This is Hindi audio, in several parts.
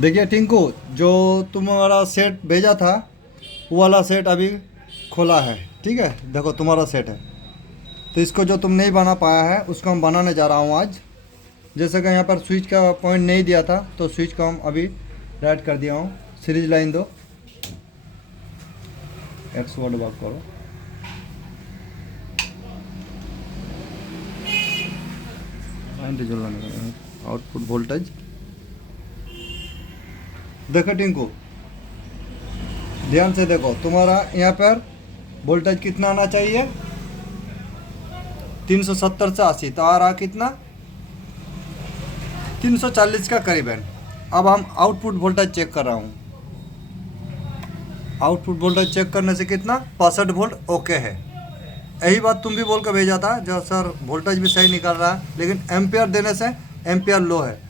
देखिए टिंकू, जो तुम्हारा सेट भेजा था वो वाला सेट अभी खोला है। ठीक है, देखो तुम्हारा सेट है। तो इसको जो तुम नहीं बना पाया है उसको हम बनाने जा रहा हूँ आज। जैसे कि यहाँ पर स्विच का पॉइंट नहीं दिया था तो स्विच को हम अभी राइट कर दिया हूँ। सीरीज लाइन दो, एक्स वर्ड वर्क करो। आउटपुट वोल्टेज देखो टिंकू, ध्यान से देखो। तुम्हारा यहाँ पर वोल्टेज कितना आना चाहिए? 370 से 80, तो आ रहा कितना? 340 का करीबन। अब हम आउटपुट वोल्टेज चेक कर रहा हूँ। आउटपुट वोल्टेज चेक करने से कितना? 65 वोल्ट ओके है। यही बात तुम भी बोल कर भेजा था, जो सर वोल्टेज भी सही निकल रहा है लेकिन एम्पियर देने से एम्पियर लो है।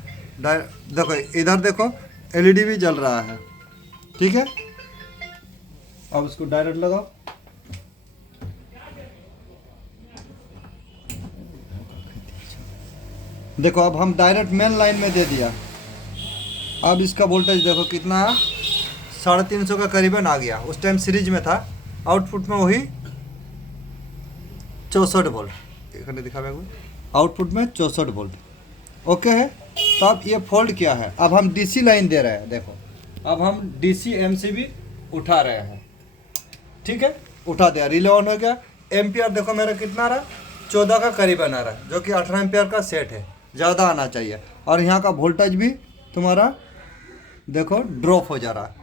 देखो इधर देखो, एलईडी भी जल रहा है। ठीक है, अब इसको डायरेक्ट लगाओ। देखो अब हम डायरेक्ट मेन लाइन में दे दिया। अब इसका वोल्टेज देखो कितना है, 350 का करीबन आ गया। उस टाइम सीरीज में था, आउटपुट में वही 64 वोल्ट एखे दिखा। आउटपुट में 64 वोल्ट ओके है। तो अब ये फॉल्ट क्या है? अब हम डीसी लाइन दे रहे हैं। देखो अब हम डीसी एमसीबी उठा रहे हैं। ठीक है, उठा दिया, रिले ऑन हो गया। एम्पियर देखो मेरा कितना रहा, 14 का करीबन आ रहा है, जो कि 18 एम्पियर का सेट है, ज़्यादा आना चाहिए। और यहाँ का वोल्टेज भी तुम्हारा देखो ड्रॉप हो जा रहा है,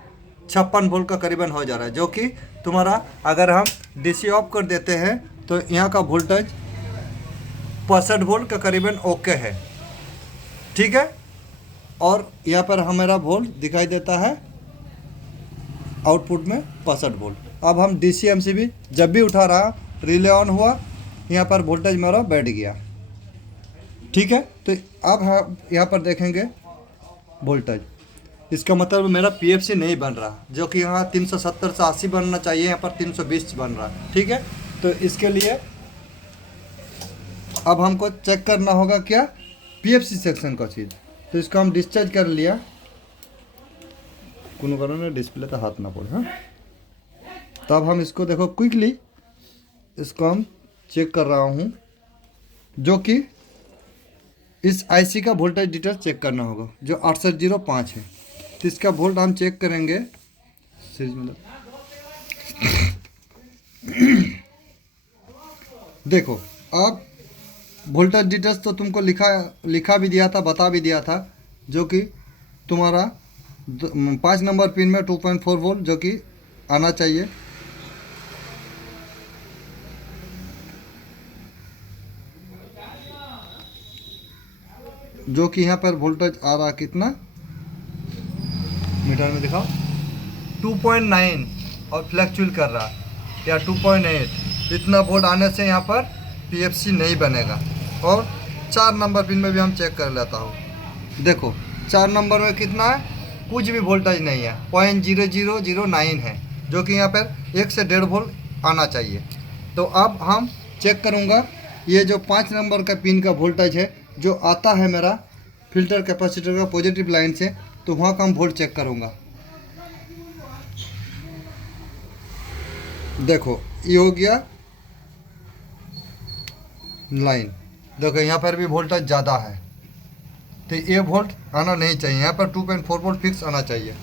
56 वोल्ट का करीबन हो जा रहा है, जो कि तुम्हारा अगर हम डीसी ऑफ कर देते हैं तो यहाँ का वोल्टेज 65 वोल्ट का करीबन ओके है। ठीक है, और यहाँ पर हमारा वोल्ट दिखाई देता है आउटपुट में 65 वोल्ट। अब हम डीसी एमसीबी जब भी उठा रहा, रिले ऑन हुआ, यहाँ पर वोल्टेज मेरा बैठ गया। ठीक है, तो अब हम यहाँ पर देखेंगे वोल्टेज। इसका मतलब मेरा पीएफसी नहीं बन रहा, जो कि यहाँ 370 से 80 बनना चाहिए, यहाँ पर 320 बन रहा। ठीक है, तो इसके लिए अब हमको चेक करना होगा क्या, पीएफसी सेक्शन का चीज़। तो इसको हम डिस्चार्ज कर लिया। कोनो कारण में डिस्प्ले तो हाथ ना पड़े। हाँ, तब हम इसको देखो क्विकली इसको हम चेक कर रहा हूँ, जो कि इस आईसी का वोल्टेज डिटेल चेक करना होगा, जो 6805 है। तो इसका वोल्ट हम चेक करेंगे सीरीज में। देखो अब वोल्टेज डिटेल्स तो तुमको लिखा भी दिया था, बता भी दिया था, जो कि तुम्हारा 5 नंबर पिन में 2.4 वोल्ट जो कि आना चाहिए। जो कि यहाँ पर वोल्टेज आ रहा कितना, मीटर में दिखाओ, 2.9 और फ्लैक्चुअल कर रहा या 2.8। इतना वोल्ट आने से यहाँ पर पीएफसी नहीं बनेगा। और 4 नंबर पिन में भी हम चेक कर लेता हूँ। देखो 4 नंबर में कितना है, कुछ भी वोल्टेज नहीं है, 0.0009 है, जो कि यहाँ पर 1 से 1.5 वोल्ट आना चाहिए। तो अब हम चेक करूँगा ये जो 5 नंबर का पिन का वोल्टेज है, जो आता है मेरा फिल्टर कैपेसिटर का पॉजिटिव लाइन से, तो वहाँ का हम वोल्ट चेक करूँगा। देखो ये हो गया लाइन। देखो यहाँ पर भी वोल्टेज ज़्यादा है, तो ये वोल्ट आना नहीं चाहिए, यहाँ पर 2.4 वोल्ट फिक्स आना चाहिए।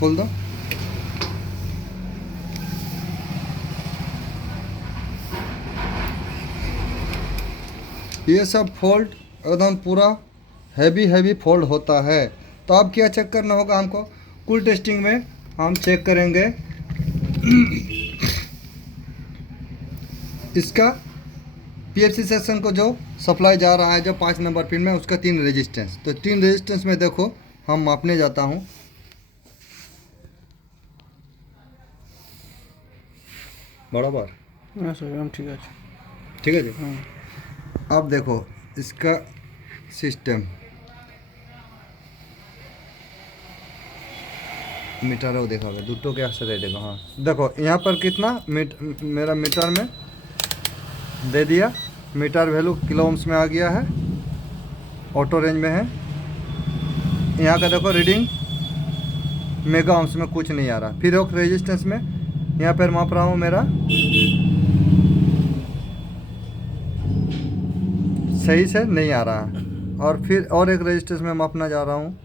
खोल दो। ये सब फॉल्ट एकदम पूरा हैवी फॉल्ट होता है। तो अब क्या चेक करना होगा हमको, कूल टेस्टिंग में हम चेक करेंगे इसका पीएफसी सेक्शन को जो सप्लाई जा रहा है, जो 5 नंबर पिन में, उसका 3 रेजिस्टेंस। तो 3 रेजिस्टेंस में देखो हम मापने जाता हूँ। बराबर, हाँ सर, ठीक है। ठीक है जी। अब देखो इसका सिस्टम मीटर वो देखा होगा, दूटो के से दे देगा। हाँ देखो यहाँ पर कितना मेरा मीटर में दे दिया, मीटर वैल्यू किलो ओम्स में आ गया है, ऑटो रेंज में है। यहाँ का देखो रीडिंग मेगा ओम्स में कुछ नहीं आ रहा। फिर एक रेजिस्टेंस में यहाँ पर माप रहा हूँ मेरा सही से नहीं आ रहा है। और फिर और एक रेजिस्टेंस में मापना जा रहा हूँ,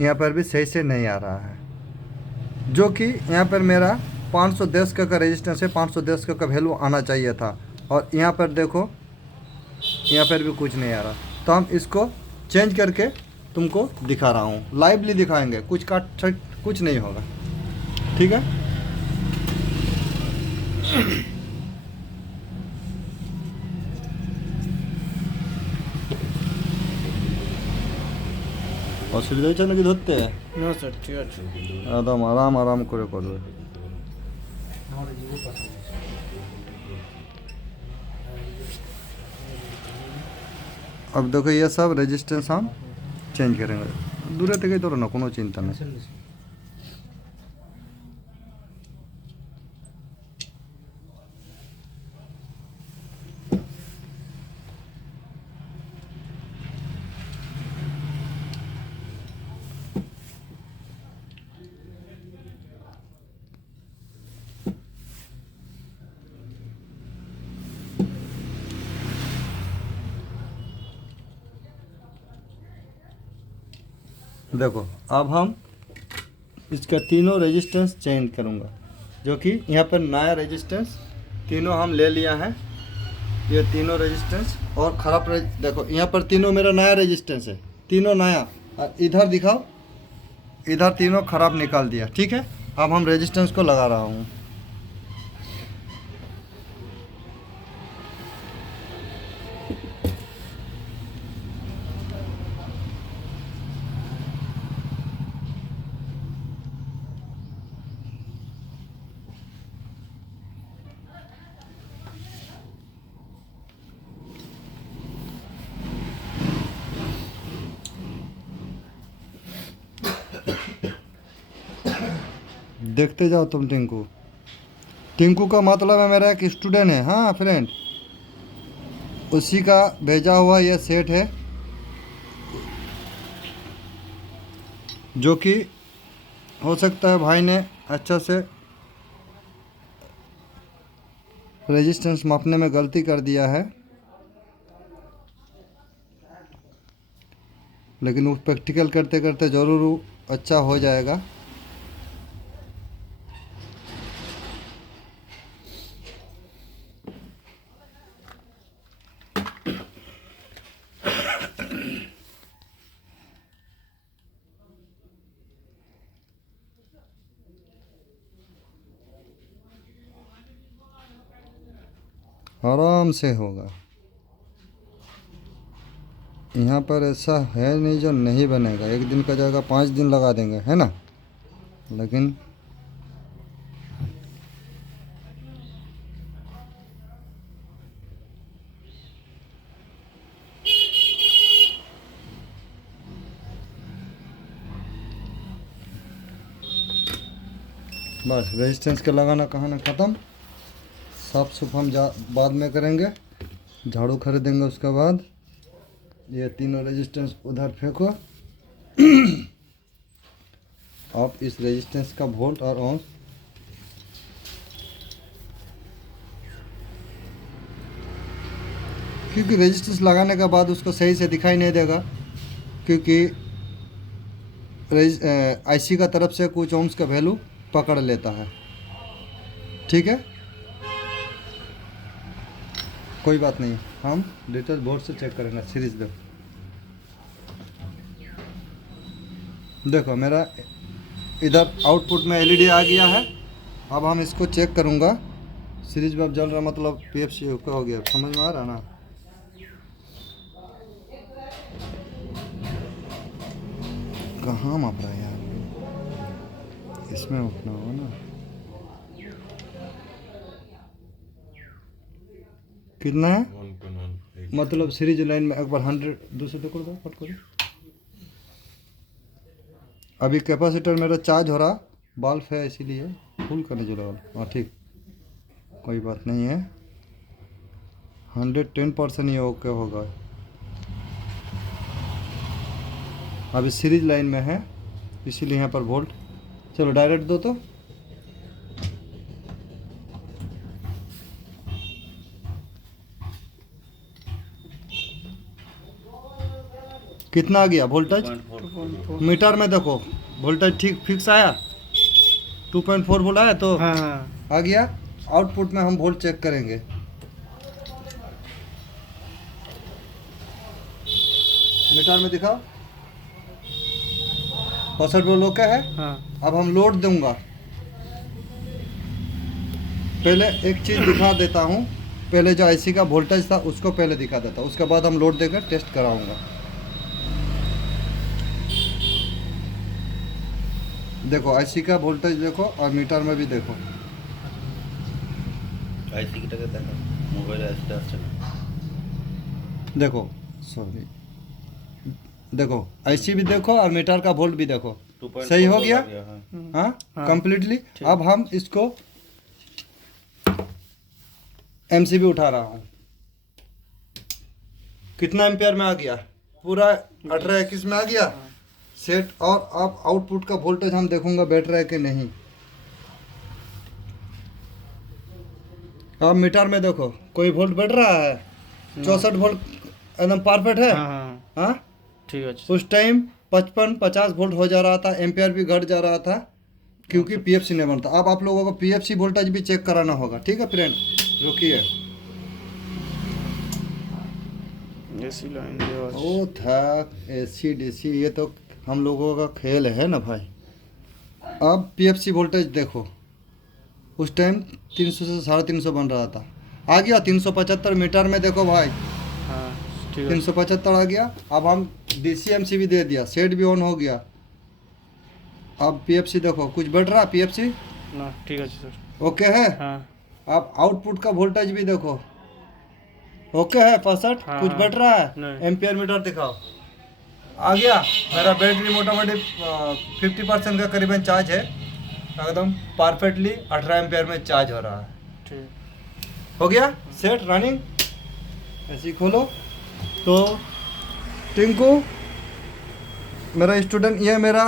यहाँ पर भी सही से नहीं आ रहा है। जो कि यहाँ पर मेरा 510 का रेजिस्टेंस है, 510 का वैल्यू आना चाहिए था। और यहाँ पर देखो, यहाँ पर भी कुछ नहीं आ रहा। तो हम इसको चेंज करके तुमको दिखा रहा हूँ, लाइवली दिखाएंगे, कुछ काट छट कुछ नहीं होगा, ठीक है। অসুবিধা হচ্ছে নাকি ধরতে? না স্যার ঠিক আছে। একদম আরাম আরাম করে করবে। अब देखो ये सब रेजिस्टेंस हम चेंज करेंगे। दूर থেকে ধরো না, কোনো চিন্তা নেই। देखो अब हम इसका तीनों रेजिस्टेंस चेंज करूँगा, जो कि यहाँ पर नया रेजिस्टेंस तीनों हम ले लिया है। ये तीनों रेजिस्टेंस और ख़राब देखो यहाँ पर तीनों मेरा नया रेजिस्टेंस है, तीनों नया। और इधर दिखाओ, इधर तीनों ख़राब निकाल दिया, ठीक है। अब हम रेजिस्टेंस को लगा रहा हूँ। देखते जाओ तुम। टिंकू, टिंकू का मतलब है मेरा एक स्टूडेंट है, हाँ फ्रेंड, उसी का भेजा हुआ यह सेट है, जो कि हो सकता है भाई ने अच्छा से रेजिस्टेंस मापने में गलती कर दिया है, लेकिन वो प्रैक्टिकल करते करते ज़रूर वो अच्छा हो जाएगा। आराम से होगा। यहाँ पर ऐसा है नहीं जो नहीं बनेगा, एक दिन का जाएगा 5 दिन लगा देंगे, है ना। लेकिन बस रेजिस्टेंस के लगाना कहाना ख़त्म। साफ सुफ हम बाद में करेंगे, झाड़ू खरीदेंगे उसके बाद। ये तीनों रेजिस्टेंस उधर फेंको। आप इस रेजिस्टेंस का वोल्ट और ओम क्योंकि रेजिस्टेंस लगाने के बाद उसको सही से दिखाई नहीं देगा, क्योंकि आईसी का तरफ से कुछ ओम्स का वैल्यू पकड़ लेता है, ठीक है। कोई बात नहीं, हम डिटेल बोर्ड से चेक करेंगे। सीरीज देखो मेरा इधर आउटपुट में एलईडी आ गया है। अब हम इसको चेक करूँगा, सीरीज बल्ब जल रहा, मतलब पीएफसी का हो गया। समझ में आ रहा ना। कहाँ माप रहा है यार, इसमें उठना होगा ना। कितना है, मतलब सीरीज लाइन में एक बार 100 दूसरे देखो फट करो। अभी कैपेसिटर मेरा चार्ज हो रहा, बल्ब है इसीलिए फुल करने जो लगा। हाँ ठीक, कोई बात नहीं है, 110% ये ओके होगा। अभी सीरीज लाइन में है इसीलिए यहाँ पर वोल्ट। चलो डायरेक्ट दो तो। कितना आ गया वोल्टेज? 2.4 मीटर में देखो वोल्टेज ठीक फिक्स आया, 2.4 वोल्ट आया तो हाँ हाँ आ गया। आउटपुट में हम वोल्ट चेक करेंगे। मीटर में दिखाओ 65 वोल्ट ओके है। हाँ अब हम लोड दूंगा। पहले एक चीज़ दिखा देता हूँ, पहले जो आईसी का वोल्टेज था उसको पहले दिखा देता हूँ, उसके बाद हम लोड देकर टेस्ट कराऊंगा। देखो आईसी का वोल्टेज देखो और मीटर में भी देखो। आईसी की टक्कर देखो, मोबाइल ऐसे আসছে না। देखो सॉरी, देखो आईसी भी देखो और मीटर का वोल्ट भी देखो। 2.4 सही हो गया? आ हाँ। हाँ हाँ। कंप्लीटली। अब हम इसको एमसीबी उठा रहा हूँ। कितना एम्पियर में आ गया? पूरा 18-21 में आ गया सेट। और अब आउटपुट का वोल्टेज हम देखूंगा बैठ रहा है कि नहीं। अब मीटर में देखो कोई वोल्ट बैठ रहा है? 64 वोल्ट एकदम परफेक्ट है। हाँ हाँ हाँ ठीक है। उस टाइम 55-50 वोल्ट हो जा रहा था, एम्पियर भी घट जा रहा था क्योंकि पीएफसी नहीं बनता। अब आप लोगों को पीएफसी वोल्टेज भी चेक कराना होगा। ठीक है फ्रेंड, रुकिए। एसी लाइन जो वो था एसी डीसी, ये तो हम लोगों का खेल है ना भाई। अब पीएफसी वोल्टेज देखो, उस टाइम 300 से 350 बन रहा था, आ गया 375 मीटर में। देखो भाई हाँ ठीक है। 375 आ गया। अब हम डीसीएमसी भी दे दिया, सेट भी ऑन हो गया। अब पीएफसी देखो कुछ बढ़ रहा पीएफसी ना ठीक है सर। ओके है। हाँ अब आउटपुट का वोल्टेज भी देखो ओके है 65। हाँ, कुछ हाँ। बढ़ रहा है? नहीं। एम्पियर मीटर दिखाओ। आ गया। मेरा बैटरी मोटामोटी 50% का करीबन चार्ज है, एकदम परफेक्टली 18 एम्पियर में चार्ज हो रहा है। ठीक हो गया सेट रनिंग। ऐसे ही खोलो तो टिंकू मेरा स्टूडेंट, ये मेरा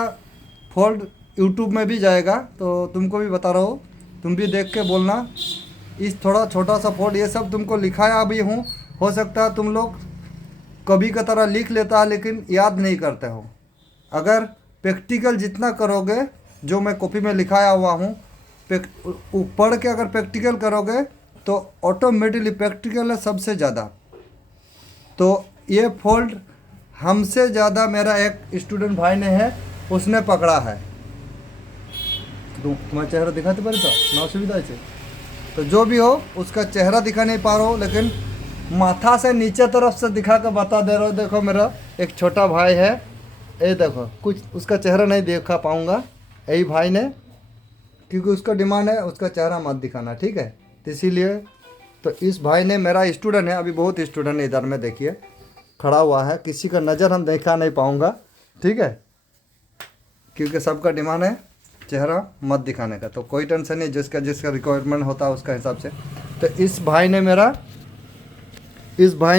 फोल्ड यूट्यूब में भी जाएगा तो तुमको भी बता रहा हूँ, तुम भी देख के बोलना। इस थोड़ा छोटा सा फोल्ड ये सब तुमको लिखाया भी हूँ, हो सकता है तुम लोग कभी का तरह लिख लेता है लेकिन याद नहीं करते हो। अगर प्रैक्टिकल जितना करोगे, जो मैं कॉपी में लिखाया हुआ हूँ, पढ़ के अगर प्रैक्टिकल करोगे तो ऑटोमेटिकली प्रैक्टिकल है सबसे ज़्यादा। तो ये फोल्ड हमसे ज़्यादा मेरा एक स्टूडेंट भाई ने है, उसने पकड़ा है। तुम्हारा चेहरा दिखाते पारे तो ना सुविधा है। तो जो भी हो उसका चेहरा दिखा नहीं पा रहा हूँ, लेकिन माथा से नीचे तरफ से दिखा कर बता दे रहा हूँ। देखो मेरा एक छोटा भाई है, ये देखो कुछ उसका चेहरा नहीं दिखा पाऊँगा यही भाई ने, क्योंकि उसका डिमांड है उसका चेहरा मत दिखाना, ठीक है। तो इसीलिए तो इस भाई ने, मेरा स्टूडेंट है, अभी बहुत स्टूडेंट इधर में देखिए खड़ा हुआ है, किसी का नज़र हम दिखा नहीं पाऊँगा, ठीक है, क्योंकि सबका डिमांड है चेहरा मत दिखाने का। तो कोई टेंशन नहीं, जिसका जिसका रिक्वायरमेंट होता है उसका हिसाब से। तो इस भाई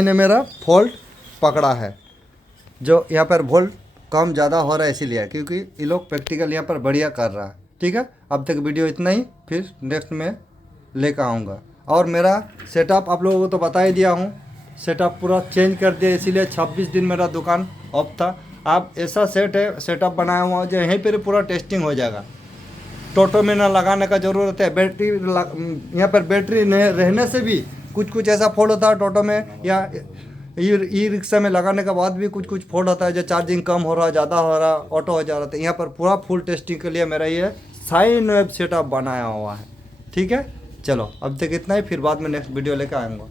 ने मेरा फॉल्ट पकड़ा है, जो यहाँ पर वोल्ट कम ज़्यादा हो रहा है इसीलिए, क्योंकि ये लोग प्रैक्टिकल यहाँ पर बढ़िया कर रहा है, ठीक है। अब तक वीडियो इतना ही, फिर नेक्स्ट में लेकर आऊँगा। और मेरा सेटअप आप लोगों को तो बता ही दिया हूँ, सेटअप पूरा चेंज कर दिया, इसीलिए 26 दिन मेरा दुकान ऑफ था। अब ऐसा सेटअप बनाया हुआ जो यहीं पर पूरा टेस्टिंग हो जाएगा। टोटो में ना लगाने का ज़रूरत है, बैटरी यहाँ पर बैटरी रहने से भी कुछ ऐसा फॉल्ट होता है टोटो में, या ई रिक्शा में लगाने के बाद भी कुछ फॉल्ट होता है, जो चार्जिंग कम हो रहा, ज़्यादा हो रहा, ऑटो हो जा रहा था। यहाँ पर पूरा फुल टेस्टिंग के लिए मेरा ये साइन वेब सेटअप बनाया हुआ है, ठीक है। चलो अब तक इतना ही, फिर बाद में नेक्स्ट वीडियो लेकर आऊँगा।